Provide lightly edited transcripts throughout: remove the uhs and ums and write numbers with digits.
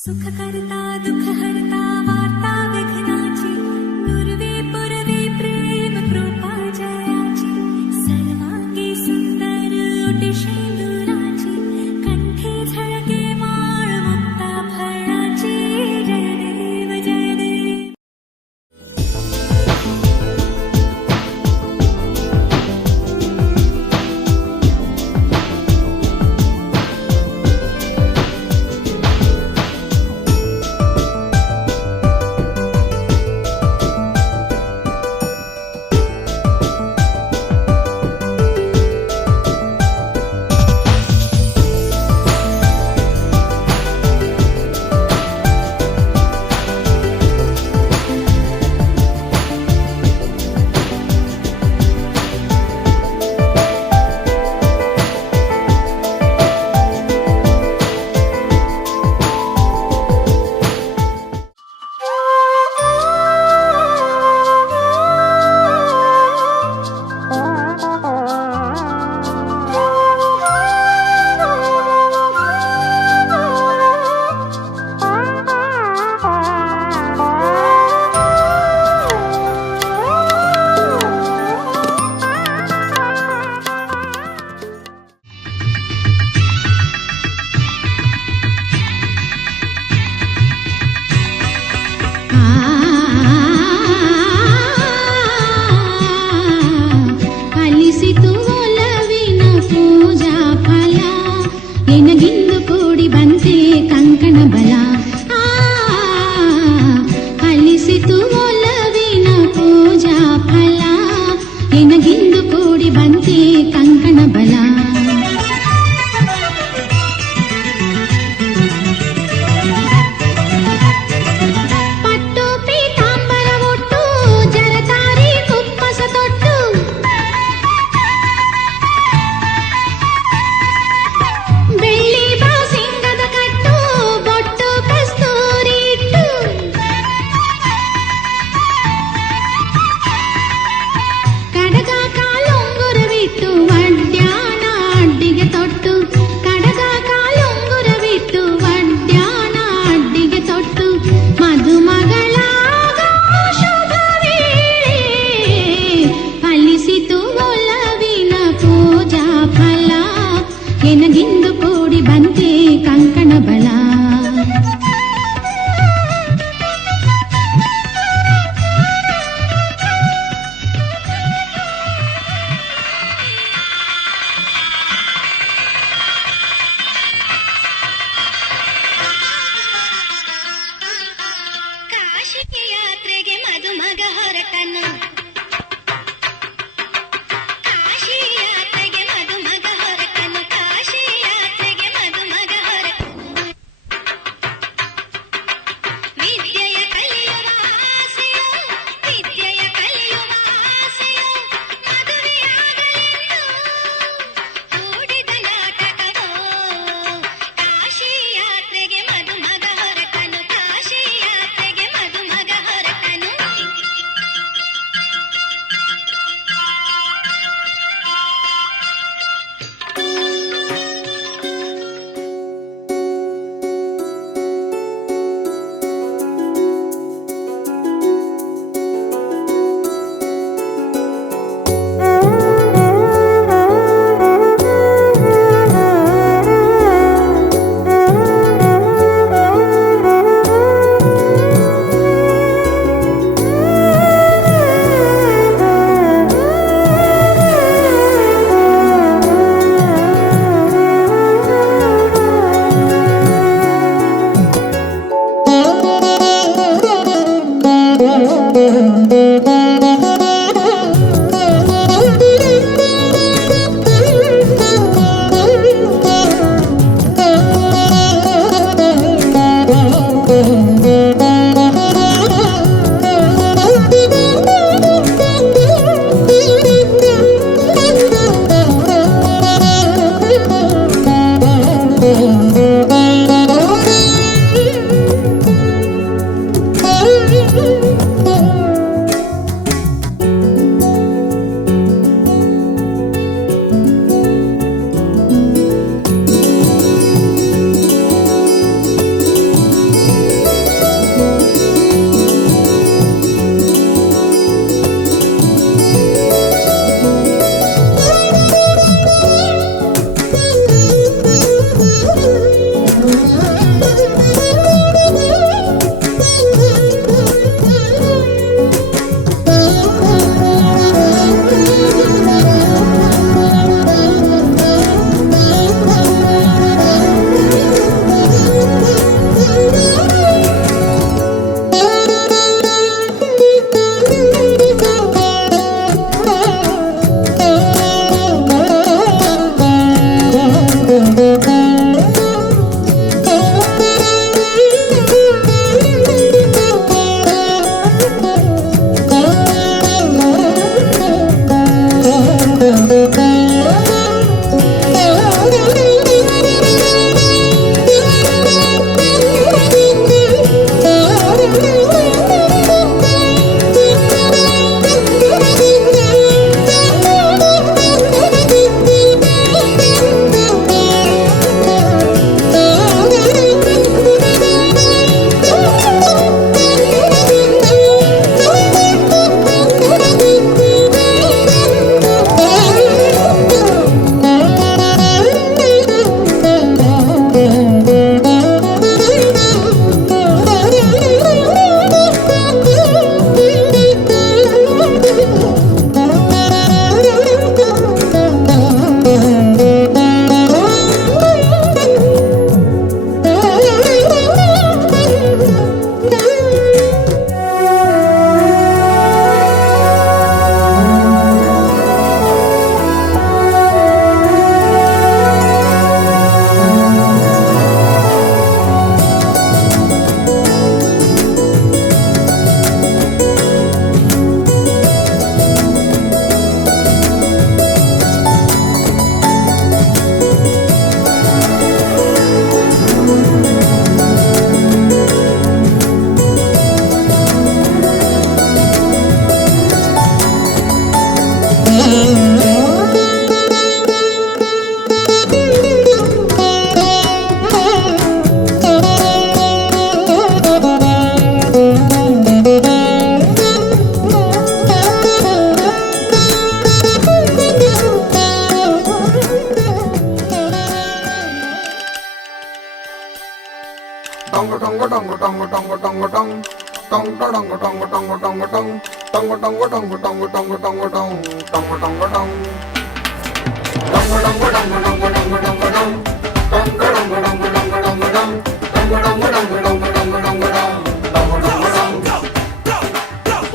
सुख करता दुख हरता वार्ता विघ्नाची पूर्वे पूर्वे प्रेम कृपा जयाची सर्वांगी सुंदर ओटी शेंदुराची कंठी झळके माळ मुक्ता फळाची जय देव जय देव.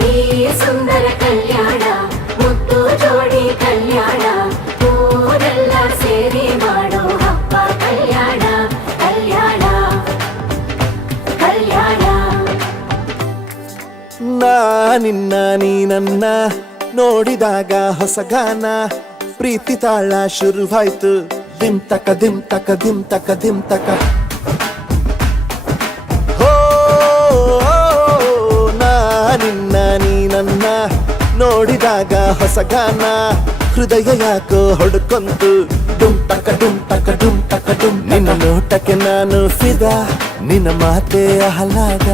ಈ ಸುಂದರ ಕಲ್ಯಾಣ ಮುದ್ದು ಜೋಡಿ ಕಲ್ಯಾಣ ಊರೆಲ್ಲ ಸೇರಿ ಮಾಡೋ ಹಬ್ಬ ಕಲ್ಯಾಣ ಕಲ್ಯಾಣ ಕಲ್ಯಾಣ. ನಾ ನಿನ್ನ ನೀ ನನ್ನ ನೋಡಿದಾಗ ಹೊಸಗಾನ ಪ್ರೀತಿ ತಾಳ ಶುರುವಾಯ್ತು ದಿಮ್ ತಕ ದಿಮ್ ತಕ ದಿಮ್ ತಕ ದಿಮ್ ತಕ. ಹೋ ನಾ ನಿನ್ನ ನೀ ನನ್ನ ನೋಡಿದಾಗ ಹೊಸಗಾನ ಹೃದಯ ಯಾಕೋ ಹೊಡ್ಕೊಂತು ಡುಮ್ ತಕ ಡುಮ್ ತಕ ಡುಮ್ ತಕ ಡುಮ್. ನಿನ್ನ ನೋಟಕ್ಕೆ ನಾನು ಫಿದಾ ನಿನ್ನ ಮಾತೆ ಆಹ್ಲಾದ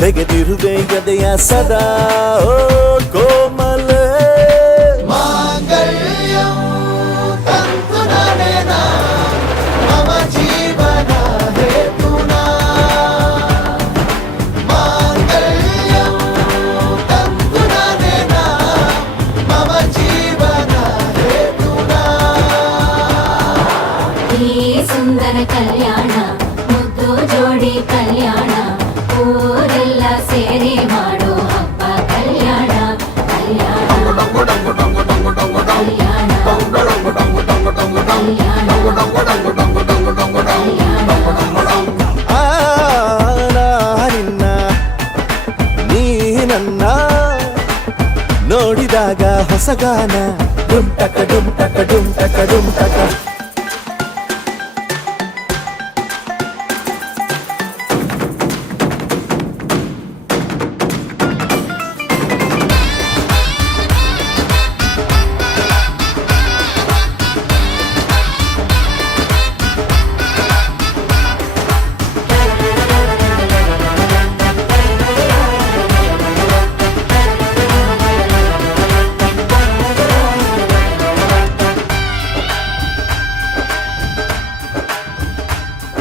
ತೆಗೆದಿರುವೆ ಎದೆಯ ಸದಾ ಓ ಕೋಮಲ ಮಾಂಗಲ್ಯಂ ತಂತು ನನೇನಾ ಮಮ ಜೀವನ ಹೇತುನಾ. ಮಾಂಗಲ್ಯಂ ತಂತು ನನೇನಾ ಮಮ ಜೀವನ ಹೇತುನಾ. ಈ ಸುಂದರ ಕಲ್ಯಾಣ ಮುದ್ದು ಜೋಡಿ ಕಲ್ಯಾಣ ಊರೆಲ್ಲ ಸೇರಿ ಮಾಡೋ ಹಬ್ಬ ಕಲ್ಯಾಣ ಕಲ್ಯಾಣ ನಿನ್ನ ನೀ ನನ್ನ ನೋಡಿದಾಗ ಹೊಸಗಾನ ಡುಮ್ ಟಕ ಡುಮ್ ಟಕ ಡುಮ್ ಟಕ ಡುಮ್ ಟಕ.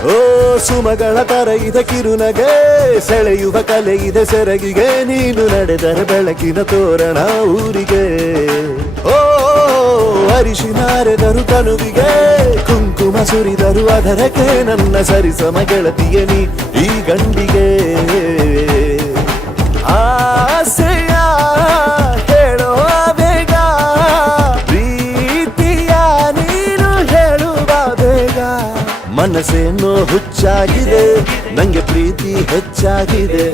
ಓ ಸುಮಗಳ ತರ ಇದೆ ಕಿರುನಗೆ ಸೆಳೆಯುವ ಕಲೆ ಇದೆ ಸೆರಗಿಗೆ ನೀನು ನಡೆದರೆ ಬೆಳಕಿನ ತೋರಣ ಊರಿಗೆ. ಓ ಅರಿಶಿನಾರೆದರು ತನುವಿಗೆ ಕುಂಕುಮ ಸುರಿದರು ಅದರಕ್ಕೆ ನನ್ನ ಸರಿಸಮ ಗೆಳತಿಯ ನೀ ಈ ಗಂಡಿಗೆ. ಆಸೆಯ ಹೇಳೋ ಬೇಗ ಪ್ರೀತಿಯ ನೀನು ಹೇಳುವ ಬೇಗ. ಮನಸ್ಸೇನೋ ಹುಚ್ಚಾಗಿದೆ ನಂಗೆ ಪ್ರೀತಿ ಹೆಚ್ಚಾಗಿದೆ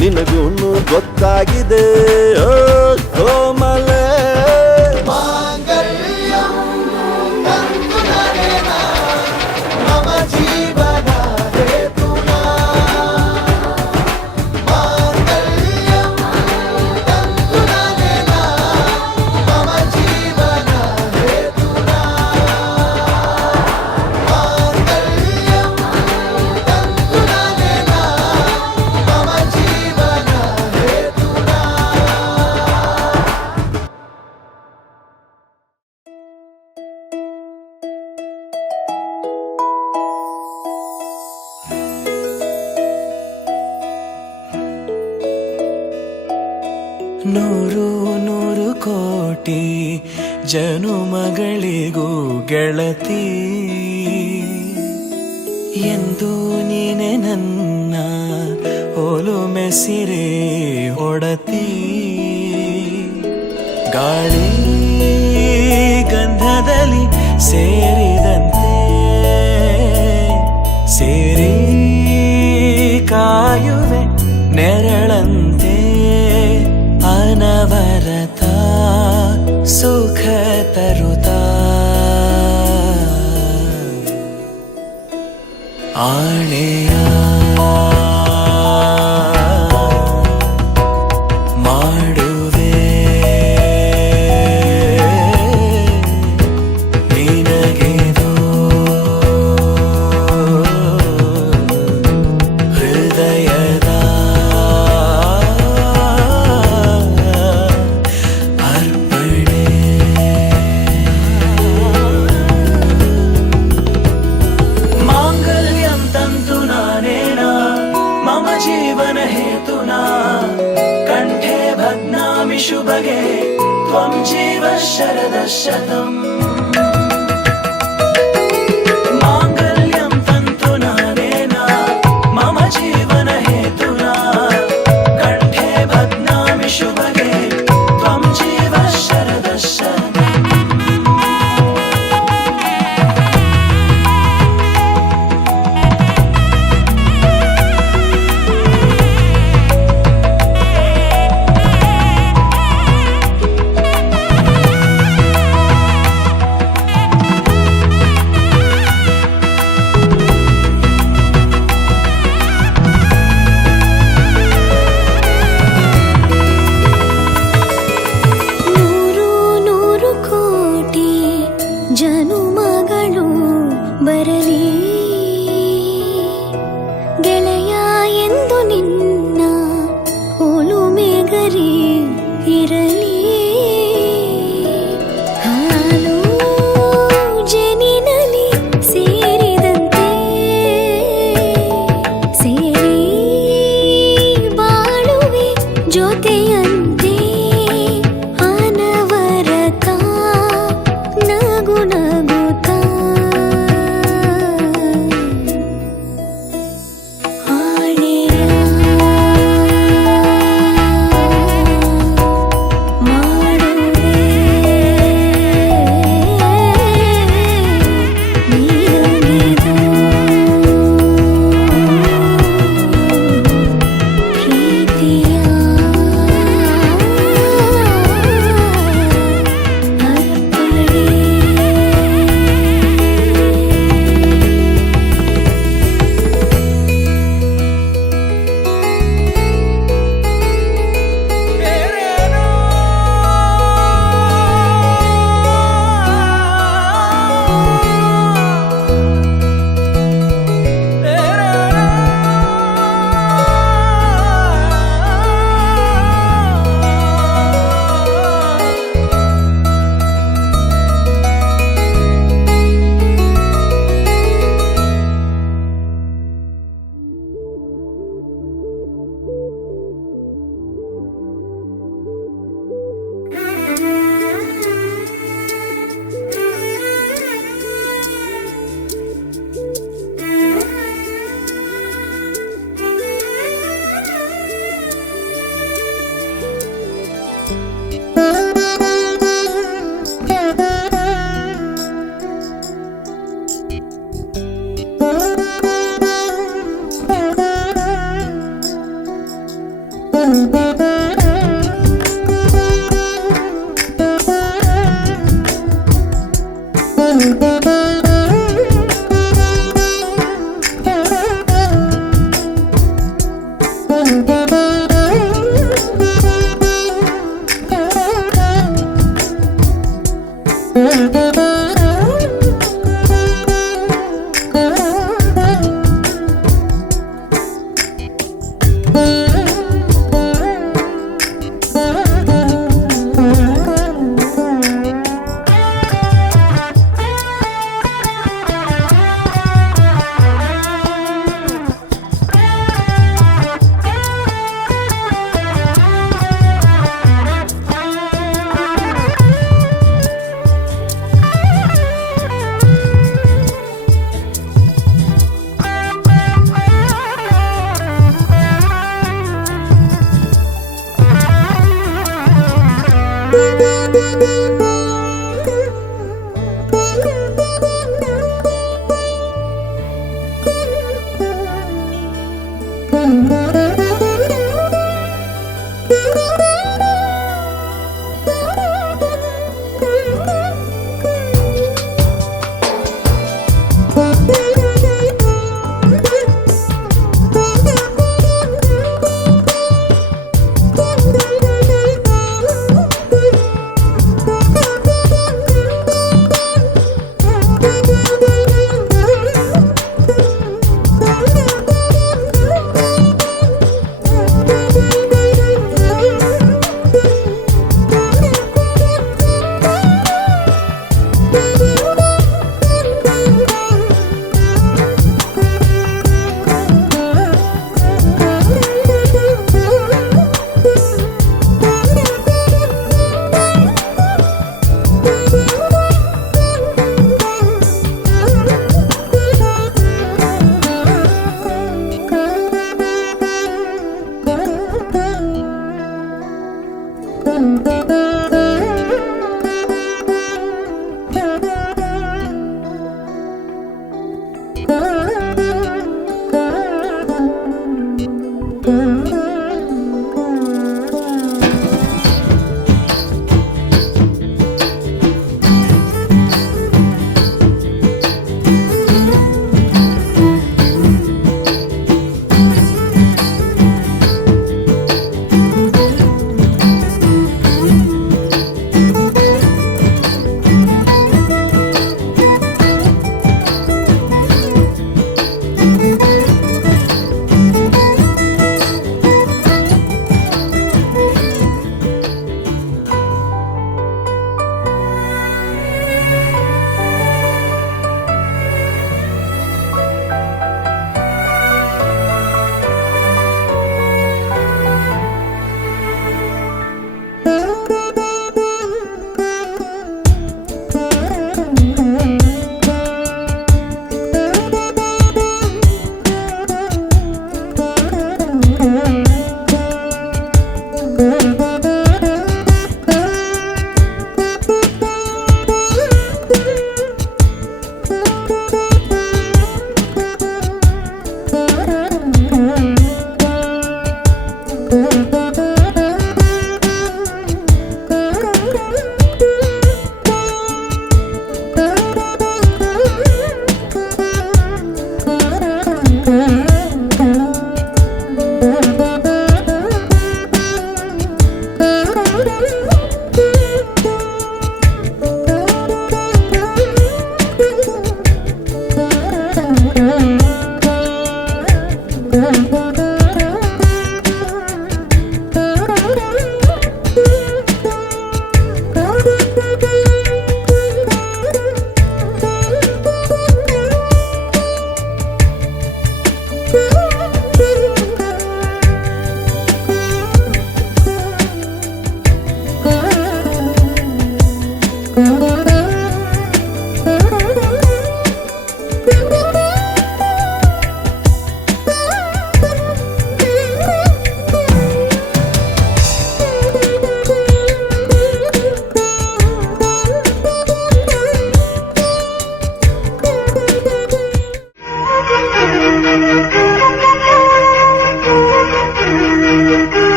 ನಿನಗೂನು ಗೊತ್ತಾಗಿದೆ ಓ ಕೋಮಲ. ಮಾಂಗಲ್ಯಂ ತಂತು ನನೇನಾ ಮಮ ಜೀವನ ಹೇತುನಾ. ಮಾಂಗಲ್ಯಂ ತಂತು ನನೇನಾ ಮಮ ಜೀವನ ಹೇತುನಾ. ಮಾಂಗಲ್ಯಂ ತಂತು ನನೇನಾ ಮಮ ಜೀವನ ಹೇತುನಾ. ನೂರು ನೂರು ಕೋಟಿ ಜನುಮಗಳಿಗೂ ಗೆಳತಿ ಎಂದು ನೀನೆ ನನ್ನ ಒಲುಮೆ ಸಿರೆ ಒಡತಿ. ಗಾಳಿ ಗಂಧದಲ್ಲಿ ಸೇರಿದಂತೆ ಸೇರಿ ಕಾಯುವೆ ನೆರಳಂತೆ ಅನವರತ ಸುಖ ತರುತ್ತಾ ಆಣೆಯ ಮಾಡುವೆ ನಿನಗೆದೋ ಹೃದಯದ शुभगे त्वं जीव शरदः शतम् माङ्गल्यं तन्तुना नेन मम जीवन हेतुना कण्ठे बध्नामि शुभगे त्वं जीव शरदः शतम् ಜನುಮಗಳು ಬರಲಿ ಗೆಳೆಯ ಎಂದು ನಿನ್ನ ಒಲುಮೆಗರಿ ಇರಲಿ ಹಾಲು ಜನಿನಲಿ ಸೇರಿದಂತೆ ಸೇರಿ ಬಾಳುವೆ ಜೊತೆಯಂತೆ ಅನವರತ ನಗು ನಗುತ್ತಾ ಆಣೆಯ ಮಾಡುವೆ ನೀರಗಿದು ಪ್ರೀತಿಯ ಅರ್ಪಣೆ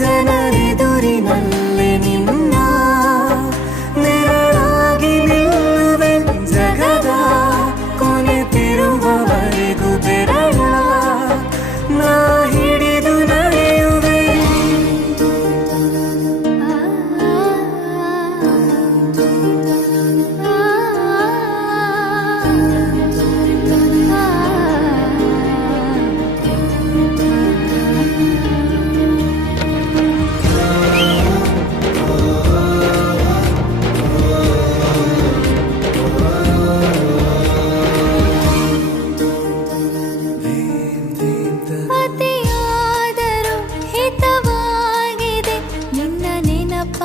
ಜನರೆದುರಿನಲ್ಲಿ ನಿನ್ನ ನೆರಳಾಗಿ ನಿಲ್ಲುವೆ ಜಗದ ಕೊನೆತಿರುವವರೆಗೂ ಬೆರಳ ನಾ ಹಿಡಿದು ನಡೆಯುವೆ. ಅತಿಯಾದರೂ ಹಿತವಾಗಿದೆ ನಿನ್ನ ನೆನಪ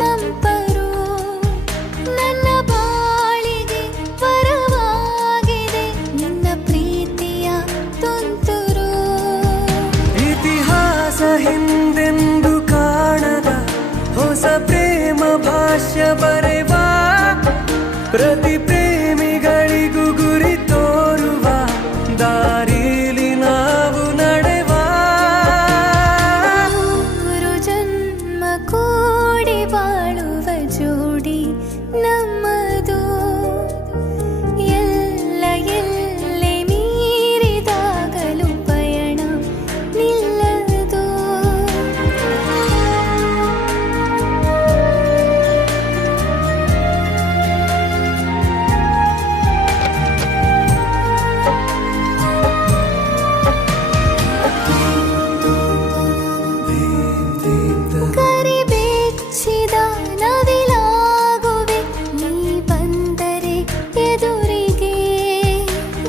ಮಂಪರು, ನನ್ನ ಬಾಳಿಗೆ ವರವಾಗಿದೆ ನಿನ್ನ ಪ್ರೀತಿಯ ತುಂತುರು. ಇತಿಹಾಸ ಹಿಂದೆಂದು ಕಾಣದ ಹೊಸ ಪ್ರೇಮ ಭಾಷ್ಯ ಬರೆವಾ, ಪ್ರತಿ ಪ್ರೇಮಿಗಳಿಗೂ ಗುರಿ ತೋರುವ ದಾರಿಲಿ ನಾವು ನಡೆವಾ. ಮೂರು ಜನ್ಮ ಕೂಡಿ ಬಾಳುವ ಜೋಡಿ ನಮ್ಮದು, ಎಲ್ಲ ಎಲ್ಲೆ ಮೀರಿದಾಗಲೂ ಪಯಣ ನಿಲ್ಲದು. ಕರಿಬೆಚ್ಚಿದ ನವಿಲಾಗುವೆ ನೀ ಬಂದರೆ ಎದುರಿಗೆ,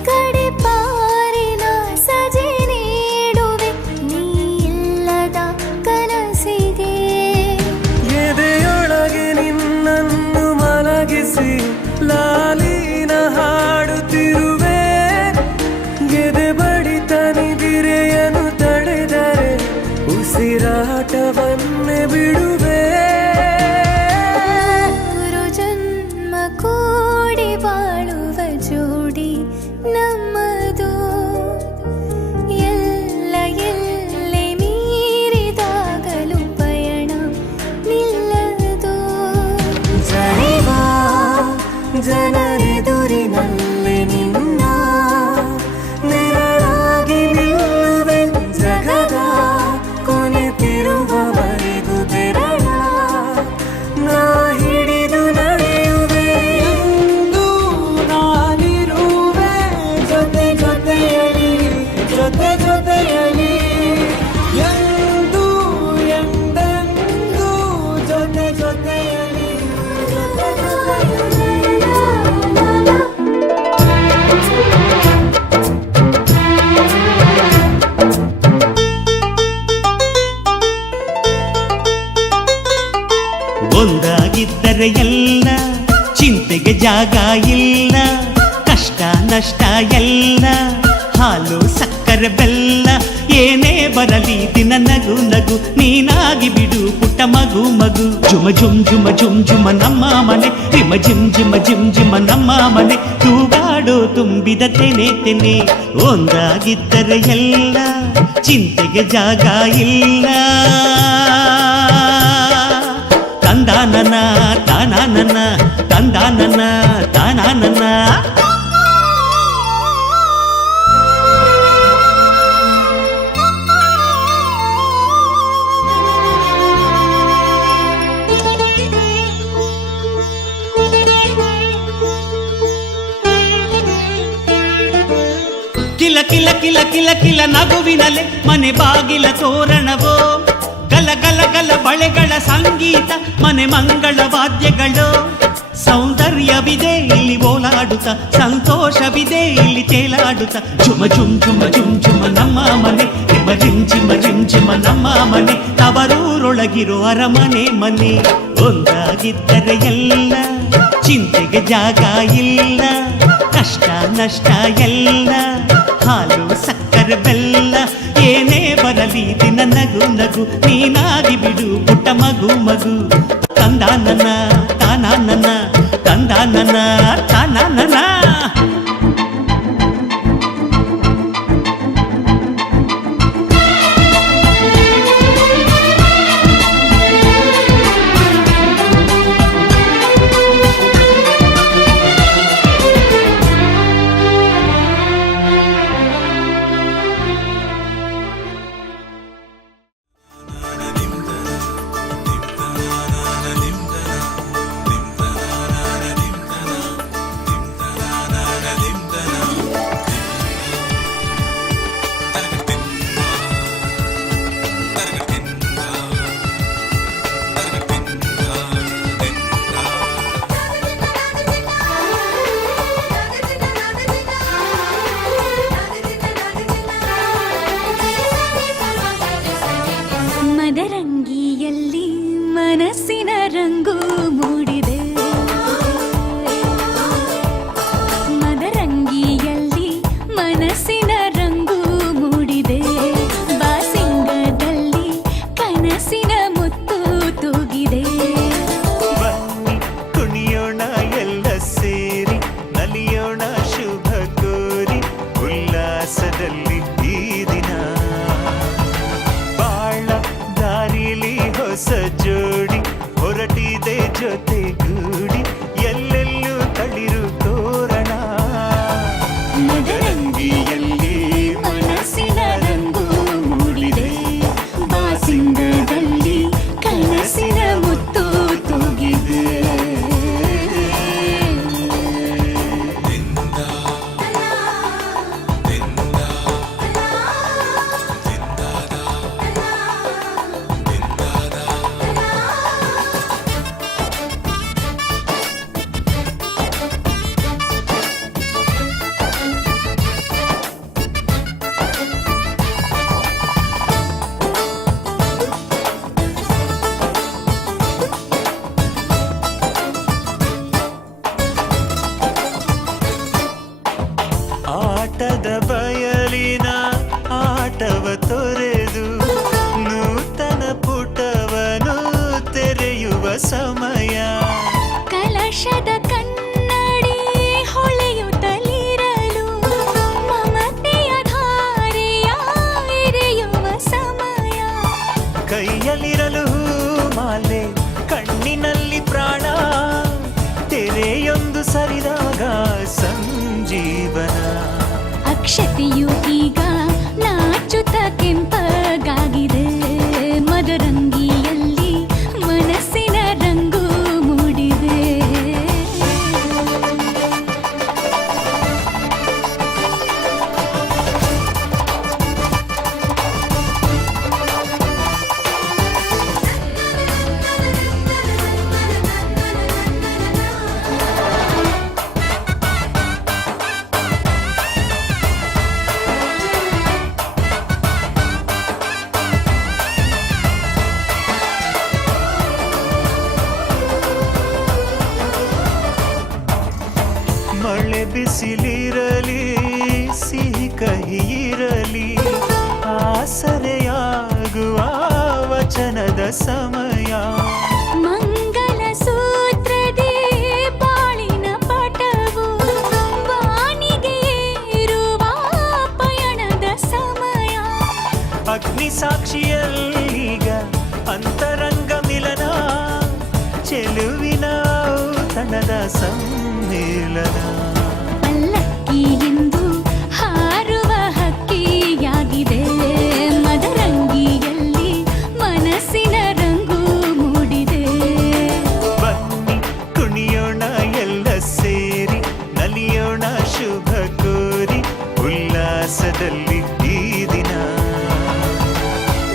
ಗಡಿಪಾರಿನ ಸಜೆ ನೀಡುವೆ ನೀ ಇಲ್ಲದ ಕನಸಿಗೆ. ಎದೆಯೊಳಗೆ ನಿನ್ನನ್ನು ಮಲಗಿಸಿ ಲಾಲಿನ ಹಾಡುತ್ತಿರುವೆ, ಎದೆ ಬಡಿತ ನಿದಿರೆಯನ್ನು ತಡೆದರೆ ಉಸಿರಾಟವನ್ನೇ ಬಿಡುವೆ. ಮೂರು ಜನ್ಮ ಕೂಡಿ ಬಾಳುವ ಜೋಡಿ ನಮ್ಮದು, ಎಲ್ಲ ಎಲ್ಲೆ ಮೀರಿದಾಗಲೂ ಪಯಣ ನಿಲ್ಲದು. ಜರಿವಾ ಜನರೆದುರಿನಲ್ಲಿ ನಿನ್ನ ನೆರಳಾಗಿ ನಿಲ್ಲುವೆ ಜಗದ ಕೊನೆತಿರುವವರೆಗೂ ಬೆರಳ ನಾ ಹಿಡಿದು ನಡೆಯುವೆ. ಎಂದು ನಾನಿರುವೆ ಜೊತೆ ಜೊತೆಯಲಿ ಜೊತೆ ಜೊತೆಯಲಿ, ಎಂದು ಎಂದೆಂದು ಜೊತೆ ಜೊತೆಯಲಿ ಜೊತೆ ಜೊತೆಯಲಿ. ಒಂದಾಗಿದ್ದರೆ ಎಲ್ಲ ಚಿಂತೆಗೆ ಜಾಗ ಇಲ್ಲ, ಕಷ್ಟ ನಷ್ಟ ಎಲ್ಲ ಹಾಲು ಸಕ್ಕರೆ ಬೆಲ್ಲ ಏನೇ ಬರಲಿ ದಿನ ನಗು ನಗು ನೀನಾಗಿ ಬಿಡು ಪುಟ್ಟ ಮಗು ಮಗು. ಜುಮ ಜುಮ್ ಜುಮ ಜುಮ್ ಜುಮ ನಮ್ಮ ಮನೆ, ರಿಮ ಜಿಮ್ ಜಿಮ ಜಿಮ್ ಜಿಮ ನಮ್ಮ ಮನೆ, ತೂಗಾಡೋ ತುಂಬಿದ ತೆನೆ ತೆನೆ. ಒಂದಾಗಿದ್ದರೆ ಎಲ್ಲ ಚಿಂತೆಗೆ ಜಾಗ ಇಲ್ಲ. ತಂದಾನನ ತಾನಾನನ ತಂದಾನನ ತಾನಾನನ. ಕಿಲ ಕಿಲ ಕಿಲ ಕಿಲ ಕಿಲ ನಗುವಿನಲೆ ಮನೆ ಬಾಗಿಲ ತೋರಣವೋ, ಗಲ ಗಲ ಗಲ ಬಳೆಗಳ ಸಂಗೀತ ಮನೆ ಮಂಗಳ ವಾದ್ಯಗಳು. ಸೌಂದರ್ಯವಿದೆ ಇಲ್ಲಿ ಓಲಾಡುತ್ತ, ಸಂತೋಷವಿದೆ ಇಲ್ಲಿ ತೇಲಾಡುತ್ತ. ಜುಮ ಜುಮ್ ಜುಮ ಜುಮ್ ಜುಮ ನಮ್ಮ ಮನೆ, ರಿಮ ಜಿಮ್ ಜಿಮ ಜಿಮ್ ಜಿಮ ನಮ್ಮ ಮನೆ, ತವರೂರೊಳಗಿರೋ ಅರಮನೆ ಮನೆ. ಒಂದಾಗಿದ್ದರೆ ಎಲ್ಲ ಚಿಂತೆಗೆ ಜಾಗ ಇಲ್ಲ, ಕಷ್ಟ ನಷ್ಟ ಎಲ್ಲ ಹಾಲು ಸಕ್ಕರೆ ಬೆಲ್ಲ ಏನೇ ಬರಲಿ ದಿನ ನಗು ನಗು ನೀನಾಗಿ ಬಿಡು ಪುಟ್ಟ ಮಗು ಮಗು. ತಂದಾನನ ತಾನಾನನ ತಂದಾನನ ತಾನಾನನ. ಮಳೆ ಬಿಸಿಲಿರಲಿ ಸಿಹಿ ಕಹಿ ಇರಲಿ ಆಸರೆಯಾಗುವ ವಚನದ ಸಮಯ ಮಂಗಲ ಸೂತ್ರದೇ ಬಾಳಿನ ಪಟವು ಬಾನಿಗೆ ಏರುವ ಪಯಣದ ಸಮಯ ಅಗ್ನಿ ಸಾಕ್ಷಿಯಲ್ಲೀಗ ಅಂತರಂಗ ಮಿಲನ ಚೆಲುವಿನ ಔತಣದ ಸಮ್ಮಿಲನ ಪಲ್ಲಕ್ಕಿ ಎಂದು ಹಾರುವ ಹಕ್ಕಿಯಾಗಿದೆ ಮದರಂಗಿಯಲ್ಲಿ ಮನಸ್ಸಿನ ರಂಗು ಮೂಡಿದೆ ಬನ್ನಿ ಕುಣಿಯೋಣ ಎಲ್ಲ ಸೇರಿ ನಲಿಯೋಣ ಶುಭ ಕೋರಿ ಉಲ್ಲಾಸದಲ್ಲಿ ಈ ದಿನ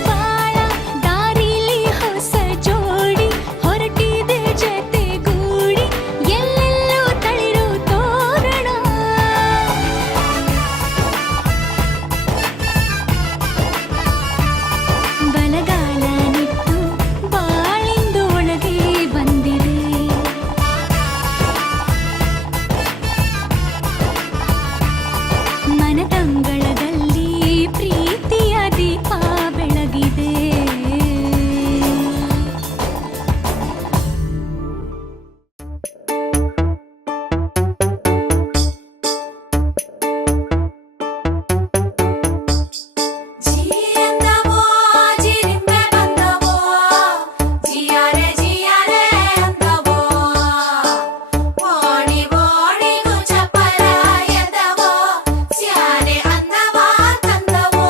ಬಾಳ ದಾರಿಲಿ ಹೊಸ ಜೋಡಿ ಹೊರಟಿದೆ ಜತೆಗೂಡಿ ಎಲ್ಲೆಲ್ಲೂ ತಳಿರು ತೋರಣ ಬಲಗಾಲ ನಿಟ್ಟು ಬಾಳಿಂದು ಒಳಗೆ ಬಂದಿದೆ ಮನದಂಗಳದಲ್ಲಿ ಪ್ರೀತಿಯ ದೀಪ ಬೆಳಗಿದೆ ಜಿಯಂದವೋ ಜಿರಿಂಬೆ ಬಂದವೋ ಜಿಯಾರೆ ಜಿಯಾರೆ ಅಂದವೋ ಓಣಿಗೂ ಚಪಲ ಎದ್ದವೋ ಸ್ಯಾನೆ ಅಂದವ ತಂದವೋ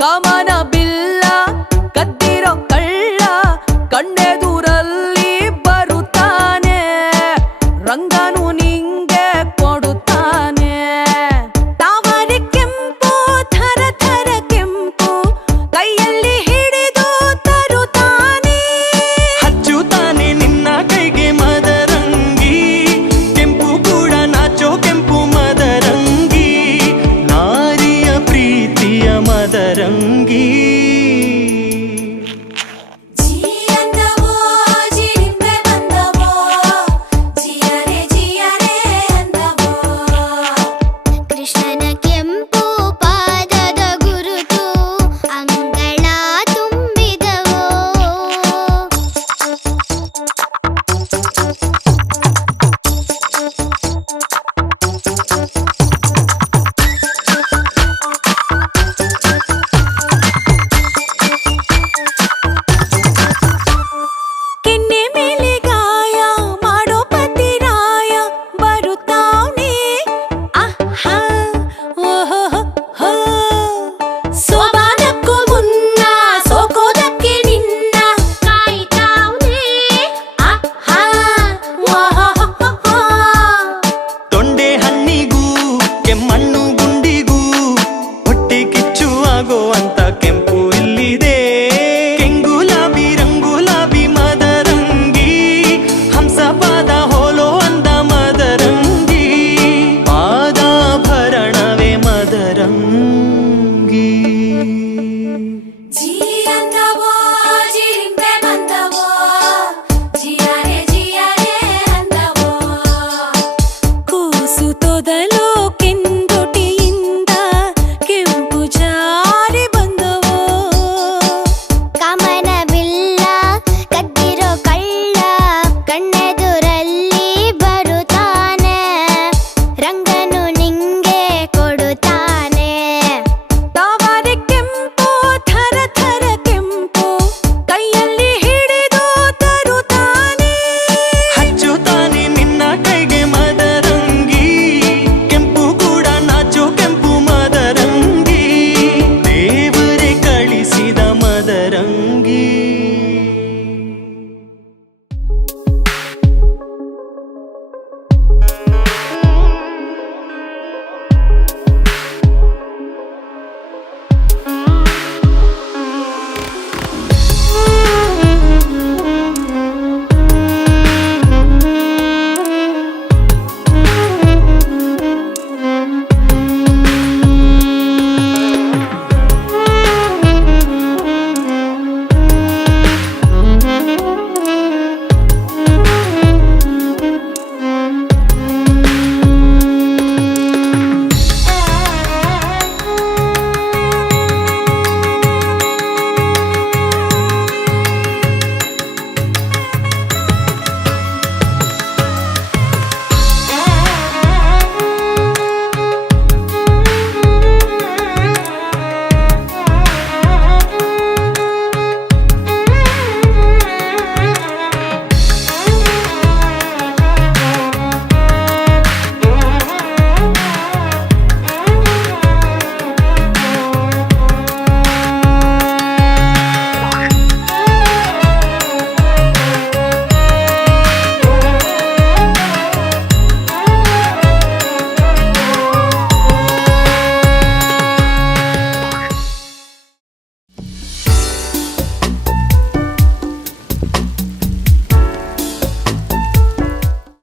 ಕಾಮನ